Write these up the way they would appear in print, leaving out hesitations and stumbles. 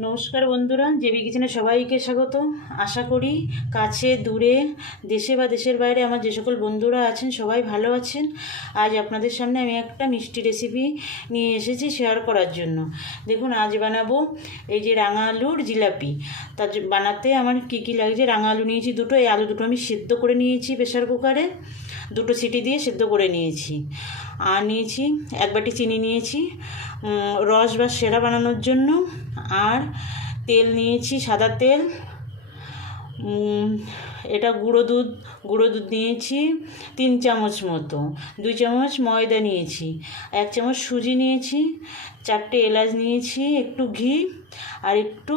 নমস্কার বন্ধুরা, জেবি কিচেনে সবাইকে স্বাগত। আশা করি কাছে দূরে দেশে বা দেশের বাইরে আমার যে সকল বন্ধুরা আছেন সবাই ভালো আছেন। আজ আপনাদের সামনে আমি একটা মিষ্টি রেসিপি নিয়ে এসেছি শেয়ার করার জন্য। দেখুন, আজ বানাবো এই যে রাঙা আলুর জিলাপি। তার বানাতে আমার কী কী লাগছে, রাঙা আলু নিয়েছি দুটো, এই আলু দুটো আমি সিদ্ধ করে নিয়েছি প্রেশার কুকারে, দুটো সিটি দিয়ে সিদ্ধ করে নিয়েছি। আর নিয়েছি এক বাটি চিনি নিয়েছি রস বা সেরা বানানোর জন্য। আর তেল নিয়েছি, সাদা তেল। এটা গুঁড়ো দুধ নিয়েছি 3 চামচ মতো, 2 চামচ ময়দা নিয়েছি, 1 চামচ সুজি নিয়েছি, 4টে এলাচ নিয়েছি, একটু ঘি আর একটু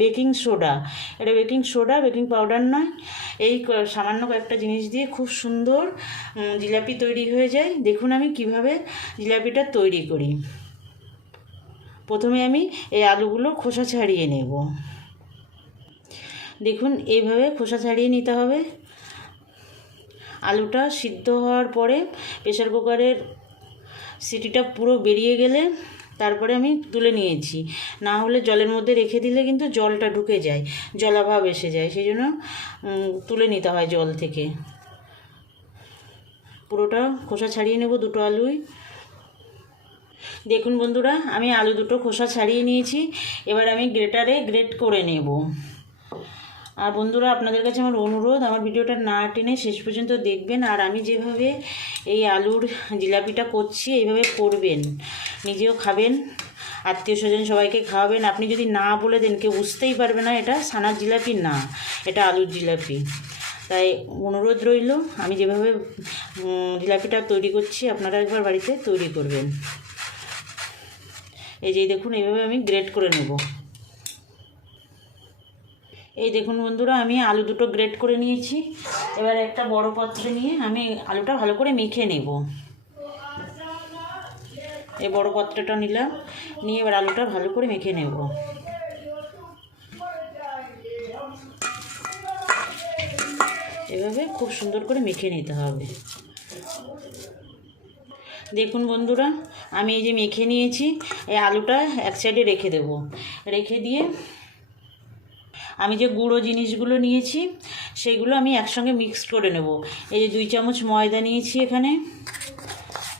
বেকিং সোডা। এটা বেকিং সোডা, বেকিং পাউডার নয়। এই সামান্য কয়েকটা জিনিস দিয়ে খুব সুন্দর জিলাপি তৈরি হয়ে যায়। দেখুন আমি কিভাবে জিলাপিটা তৈরি করি। প্রথমে আমি এই আলুগুলো খোসা ছাড়িয়ে নেব। দেখুন এইভাবে খোসা ছাড়িয়ে নিতে হবে। আলুটা সিদ্ধ হওয়ার পরে প্রেশার কুকারের সিটিটা পুরো বেরিয়ে গেলে তারপরে আমি তুলে নিয়েছি। না হলে জলের মধ্যে রেখে দিলে কিন্তু জলটা ঢুকে যায়, জলাভাব এসে যায়, সেই জন্য তুলে নিতে হয় জল থেকে। পুরোটা খোসা ছাড়িয়ে নেব দুটো আলুই। দেখুন বন্ধুরা, আমি আলু দুটো খোসা ছাড়িয়ে নিয়েছি। এবার আমি গ্রেটারে গ্রেট করে নেব। আর বন্ধুরা, আপনাদের কাছে আমার অনুরোধ, আমার ভিডিওটা না টেনে শেষ পর্যন্ত দেখবেন। আর আমি যেভাবে এই আলুর জিলাপিটা করছি এইভাবে করবেন, নিজেও খাবেন, আত্মীয় স্বজন সবাইকে খাওয়াবেন। আপনি যদি না বলে দেন কেউ বুঝতেই পারবে না এটা ছানার জিলাপি না, এটা আলুর জিলাপি। তাই অনুরোধ রইল, আমি যেভাবে জিলাপিটা তৈরি করছি আপনারা একবার বাড়িতে তৈরি করবেন। এই যে দেখুন, এইভাবে আমি গ্রেট করে নেব। এই দেখুন বন্ধুরা, আমি আলু দুটো গ্রেট করে নিয়েছি। এবার একটা বড় পাত্রে নিয়ে আমি আলুটা ভালো করে মেখে নেব। এই বড় পাত্রটা নিলাম, নিয়ে এবার আলুটা ভালো করে মেখে নেব। এভাবে খুব সুন্দর করে মেখে নিতে হবে। দেখুন বন্ধুরা, আমি এই যে মেখে নিয়েছি, এই আলুটা এক সাইডে রেখে দেব। রেখে দিয়ে আমি যে গুঁড়ো জিনিসগুলো নিয়েছি সেইগুলো আমি একসঙ্গে মিক্সড করে নেব। এই যে 2 চামচ ময়দা নিয়েছি এখানে।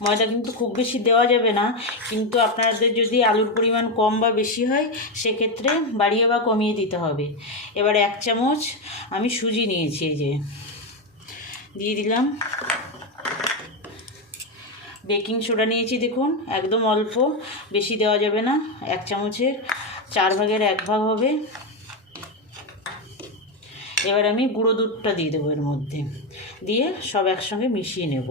ময়দা কিন্তু খুব বেশি দেওয়া যাবে না, কিন্তু আপনাদের যদি আলুর পরিমাণ কম বা বেশি হয় সেক্ষেত্রে বাড়িয়ে বা কমিয়ে দিতে হবে। এবার 1 চামচ আমি সুজি নিয়েছি, এই যে দিয়ে দিলাম। বেকিং সোডা নিয়েছি, দেখুন একদম অল্প, বেশি দেওয়া যাবে না, 1 চামচের 4 ভাগের 1 ভাগ হবে। এবার আমি গুঁড়ো দুধটা দিয়ে দেবো এর মধ্যে, দিয়ে সব একসঙ্গে মিশিয়ে নেব।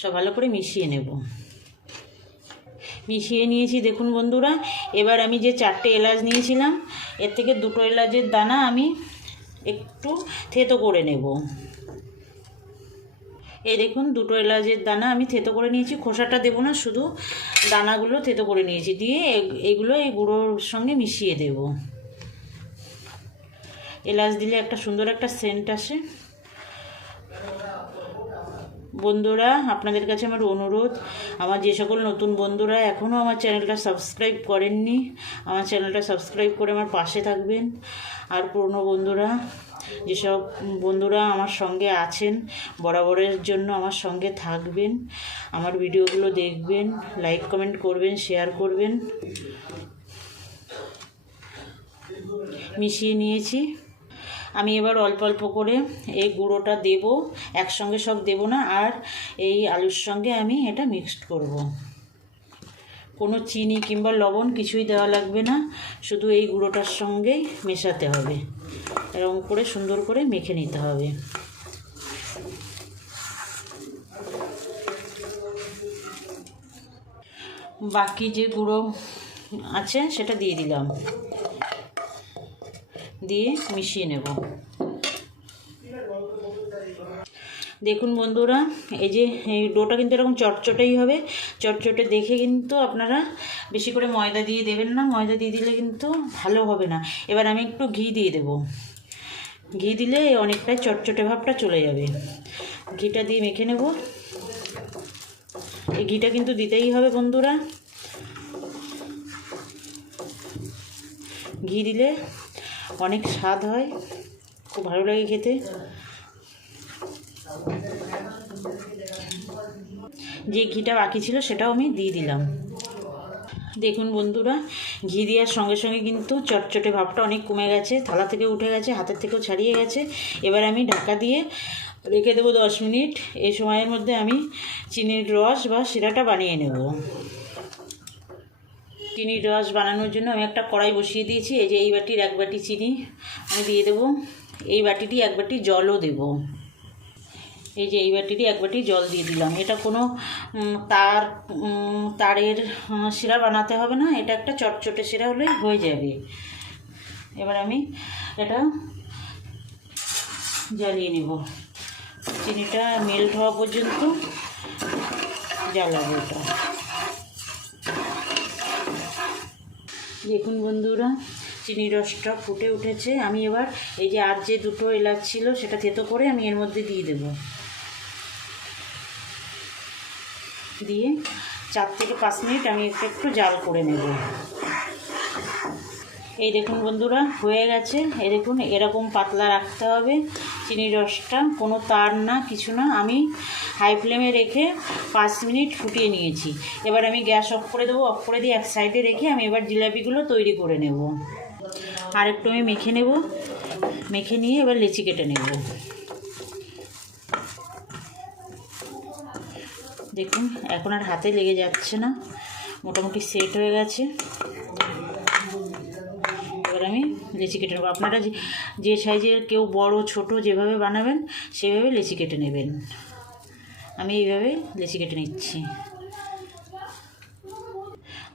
সব ভালো করে মিশিয়ে নেব। মিশিয়ে নিয়েছি দেখুন বন্ধুরা। এবার আমি যে 4টে এলাচ নিয়েছিলাম এর থেকে 2টো এলাচের দানা আমি একটু থেতো করে নেব। এই দেখুন, 2টো এলাচের দানা আমি থেতো করে নিয়েছি, খোসাটা দেবো না, শুধু দানাগুলো থেতো করে নিয়েছি। দিয়ে এইগুলো এই গুঁড়োর সঙ্গে মিশিয়ে দেব। এলাচ দিলে একটা সুন্দর একটা সেন্ট আসে। বন্ধুরা, আপনাদের কাছে আমার অনুরোধ, আমার যে সকল নতুন বন্ধুরা এখনও আমার চ্যানেলটা সাবস্ক্রাইব করেননি, আমার চ্যানেলটা সাবস্ক্রাইব করে আমার পাশে থাকবেন। আর পুরনো বন্ধুরা, যেসব বন্ধুরা আমার সঙ্গে আছেন বরাবরের জন্য আমার সঙ্গে থাকবেন, আমার ভিডিওগুলো দেখবেন, লাইক কমেন্ট করবেন, শেয়ার করবেন। মিশিয়ে নিয়েছি আমি। এবার অল্প অল্প করে এই গুঁড়োটা দেব, একসঙ্গে সব দেব না। আর এই আলুর সঙ্গে আমি এটা মিক্সড করব। কোনো চিনি কিংবা লবণ কিছুই দেওয়া লাগবে না, শুধু এই গুঁড়োটার সঙ্গেই মেশাতে হবে। এরকম করে সুন্দর করে মেখে নিতে হবে। বাকি যে গুঁড়ো আছে সেটা দিয়ে দিলাম, দিয়ে মিশিয়ে নেব। দেখুন বন্ধুরা, এই যে এই ডোটা কিন্তু এরকম চটচটেই হবে। চটচটে দেখে কিন্তু আপনারা বেশি করে ময়দা দিয়ে দেবেন না, ময়দা দিয়ে দিলে কিন্তু ভালো হবে না। এবার আমি একটু ঘি দিয়ে দেব। ঘি দিলে অনেকটাই চটচটে ভাবটা চলে যাবে। ঘিটা দিয়ে মেখে নেব। এই ঘিটা কিন্তু দিতেই হবে বন্ধুরা, ঘি দিলে অনেক স্বাদ হয়, খুব ভালো লাগে খেতে। যে ঘিটা বাকি ছিল সেটাও আমি দিয়ে দিলাম। দেখুন বন্ধুরা, ঘি দেওয়ার সঙ্গে সঙ্গে কিন্তু চটচটে ভাবটা অনেক কমে গেছে, থালা থেকে উঠে গেছে, হাতের থেকেও ছাড়িয়ে গেছে। এবার আমি ঢাকা দিয়ে রেখে দেবো 10 মিনিট। এই সময়ের মধ্যে আমি চিনির রস বা শিরাটা বানিয়ে নেব। চিনির রস বানানোর জন্য আমি একটা কড়াই বসিয়ে দিয়েছি। এই যে এই বাটির 1 বাটি চিনি আমি দিয়ে দেবো, এই বাটিটি 1 বাটি জলও দেবো। এই যে এই বাটিটি 1 বাটি জল দিয়ে দিলাম। এটা কোনো তারের শিরা বানাতে হবে না, এটা একটা চটচটে শিরা হলেই হয়ে যাবে। এবার আমি এটা জ্বালিয়ে নেব, চিনিটা মেল্ট হওয়া পর্যন্ত জ্বালাবো এটা। দেখুন বন্ধুরা, চিনির রসটা ফুটে উঠেছে। আমি এবার এই যে আর যে 2টো এলাচ ছিল সেটা থেতো করে আমি এর মধ্যে দিয়ে দেব। দিয়ে 4 থেকে 5 মিনিট আমি একটু জাল করে নেব। এই দেখুন বন্ধুরা, হয়ে গেছে। এই দেখুন, এরকম পাতলা রাখতে হবে চিনির রসটা, কোনো তার না, কিছু না। আমি হাই ফ্লেমে রেখে 5 মিনিট ফুটিয়ে নিয়েছি। এবার আমি গ্যাস অফ করে দেবো। অফ করে দিয়ে এক সাইডে রেখে আমি এবার জিলাপিগুলো তৈরি করে নেব। আর একটু আমি মেখে নেব, মেখে নিয়ে এবার লেচি কেটে নেব। দেখুন এখন আর হাতে লেগে যাচ্ছে না, মোটামুটি সেট হয়ে গেছে। এবার আমি লেচি কেটে নেব। আপনারা যে সাইজের, কেউ বড় ছোট যেভাবে বানাবেন সেভাবে লেচি কেটে নেবেন। আমি এইভাবে লেচি কেটে নিচ্ছি।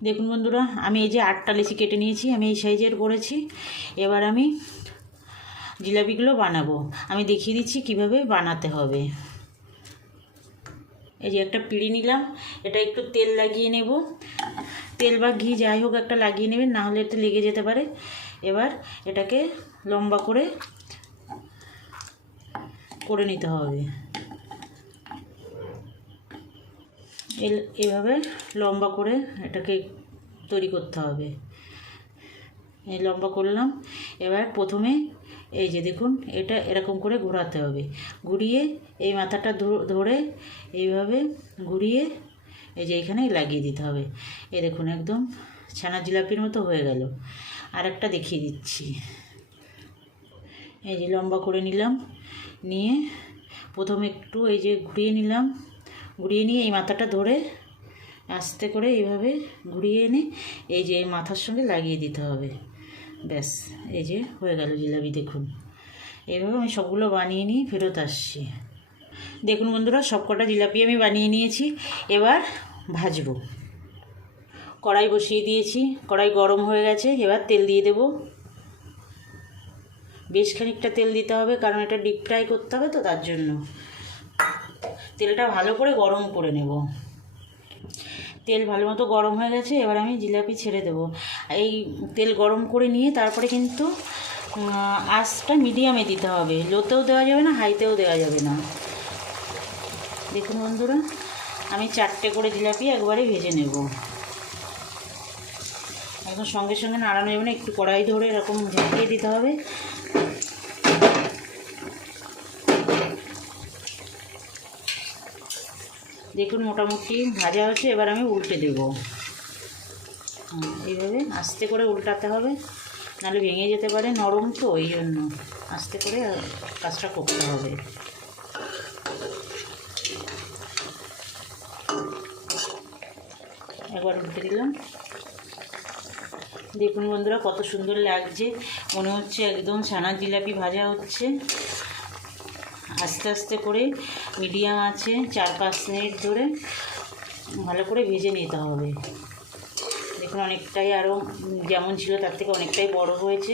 দেখুন বন্ধুরা, আমি এই যে 8টা লেচি কেটে নিয়েছি, আমি এই সাইজের করেছি। এবার আমি জিলাপিগুলো বানাবো। আমি দেখিয়ে দিচ্ছি কিভাবে বানাতে হবে। এই যে একটা পিঁড়ি নিলাম, এটা একটু তেল লাগিয়ে নেব। তেল বা ঘি যাই হোক একটা লাগিয়ে নেবেন, না হলে এটা লেগে যেতে পারে। এবার এটাকে লম্বা করে নিতে হবে। এভাবে লম্বা করে এটাকে তৈরি করতে হবে। এই লম্বা করলাম। এবার প্রথমে এই যে দেখুন, এটা এরকম করে ঘোরাতে হবে। ঘুরিয়ে এই মাথাটা ধরে এইভাবে ঘুরিয়ে এই যে এখানে লাগিয়ে দিতে হবে। এই দেখুন, একদম ছানা জিলাপির মতো হয়ে গেল। আর একটা দেখিয়ে দিচ্ছি। এই যে লম্বা করে নিলাম, নিয়ে প্রথমে একটু এই যে ঘুরিয়ে নিলাম, ঘুরিয়ে নিয়ে এই মাথাটা ধরে আস্তে করে এইভাবে ঘুরিয়ে এনে এই যে মাথার সঙ্গে লাগিয়ে দিতে হবে। ব্যাস, এই যে হয়ে গেল জিলাপি। দেখুন, এইভাবে আমি সবগুলো বানিয়ে নিয়ে ফেরত আসছি। দেখুন বন্ধুরা, সব কটা জিলাপি আমি বানিয়ে নিয়েছি। এবার ভাজবো। কড়াই বসিয়ে দিয়েছি, কড়াই গরম হয়ে গেছে। এবার তেল দিয়ে দেব। বেশ খানিকটা তেল দিতে হবে, কারণ এটা ডিপ ফ্রাই করতে হবে তো, তার জন্য তেলটা ভালো করে গরম করে নেব। তেল ভালো মতো গরম হয়ে গেছে। এবার আমি জিলাপি ছেড়ে দেব। এই তেল গরম করে নিয়ে তারপরে কিন্তু আঁচটা মিডিয়ামে দিতে হবে, লোতেও দেওয়া যাবে না, হাইতেও দেওয়া যাবে না। দেখুন বন্ধুরা, আমি 4টে করে জিলাপি একবারে ভেজে নেব। এখন সঙ্গে সঙ্গে নাড়ানো যাবে না, একটু কড়াই ধরে এরকম ঝাঁকিয়ে দিতে হবে। দেখুন মোটামুটি ভাজা হচ্ছে। এবার আমি উল্টে দেব। এইভাবে আস্তে করে উল্টাতে হবে, নাহলে ভেঙে যেতে পারে, নরম তো, এই জন্য আস্তে করে কাজটা করতে হবে। একবার উল্টে দিলাম। দেখুন বন্ধুরা, কত সুন্দর লাগছে, মনে হচ্ছে একদম ছানার জিলাপি ভাজা হচ্ছে। আস্তে আস্তে করে মিডিয়াম আছে 4-5 মিনিট ধরে ভালো করে ভেজে নিতে হবে। দেখুন অনেকটাই, আরও যেমন ছিল তার থেকে অনেকটাই বড় হয়েছে।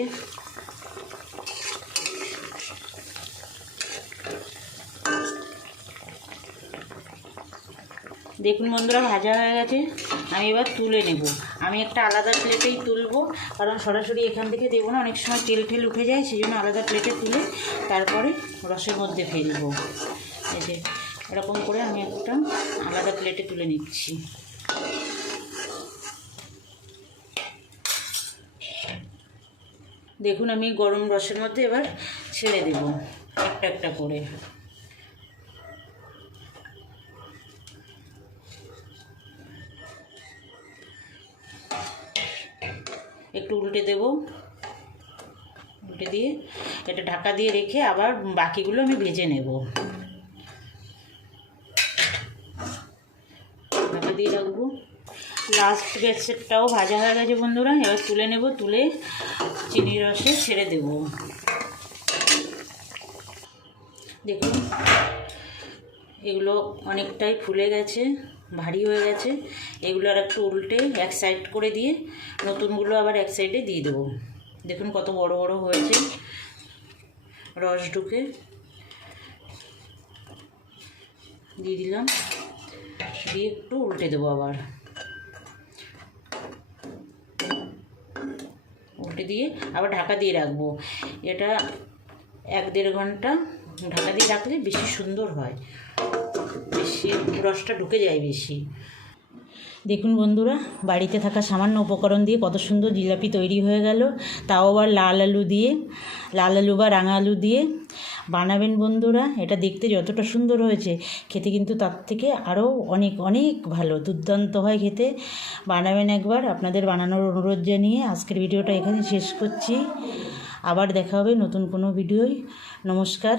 দেখুন বন্ধুরা, ভাজা হয়ে গেছে। আমি এবার তুলে নেব। আমি একটা আলাদা প্লেটেই তুলবো, কারণ সরাসরি এখান থেকে দেবো না, অনেক সময় তেল ঠেল উঠে যায়, সেই জন্য আলাদা প্লেটে তুলে তারপরে রসের মধ্যে ফেলবো। এই যে এরকম করে আমি একটা আলাদা প্লেটে তুলে নিচ্ছি। দেখুন আমি গরম রসের মধ্যে এবার ছেড়ে দেব একটা একটা করে। একটু উল্টে দেব, উল্টে দিয়ে এটা ঢাকা দিয়ে রেখে আবার বাকিগুলো আমি ভেজে নেব। ঢাকা দিয়ে রাখবো। লাস্ট ব্যাচটাও ভাজা হয়ে গেছে বন্ধুরা, এবার তুলে নেব, তুলে চিনির রসে ছেড়ে দেব। দেখুন এগুলো অনেকটাই ফুলে গেছে, ভারী হয়ে গেছে। এগুলো আর একটু উল্টে এক সাইড করে দিয়ে নতুনগুলো আবার এক সাইডে দিয়ে দেবো। দেখুন কত বড় বড় হয়েছে, রস ঢুকে। দিয়ে দিলাম, দিয়ে একটু উল্টে দেবো, আবার উল্টে দিয়ে আবার ঢাকা দিয়ে রাখবো। এটা 1-1.5 ঘন্টা ঢাকা দিয়ে রাখলে বেশি সুন্দর হয়, বেশি রসটা ঢুকে যায় বেশি। দেখুন বন্ধুরা, বাড়িতে থাকা সামান্য উপকরণ দিয়ে কত সুন্দর জিলাপি তৈরি হয়ে গেল, তাও আবার লাল আলু দিয়ে, লাল আলু বা রাঙা আলু দিয়ে বানাবেন বন্ধুরা। এটা দেখতে যতটা সুন্দর হয়েছে, খেতে কিন্তু তার থেকে আরও অনেক অনেক ভালো, দুর্দান্ত হয় খেতে। বানাবেন একবার। আপনাদের বানানোর অনুরোধ জানিয়ে আজকের ভিডিওটা এখানে শেষ করছি। আবার দেখা হবে নতুন কোনো ভিডিওয়। নমস্কার।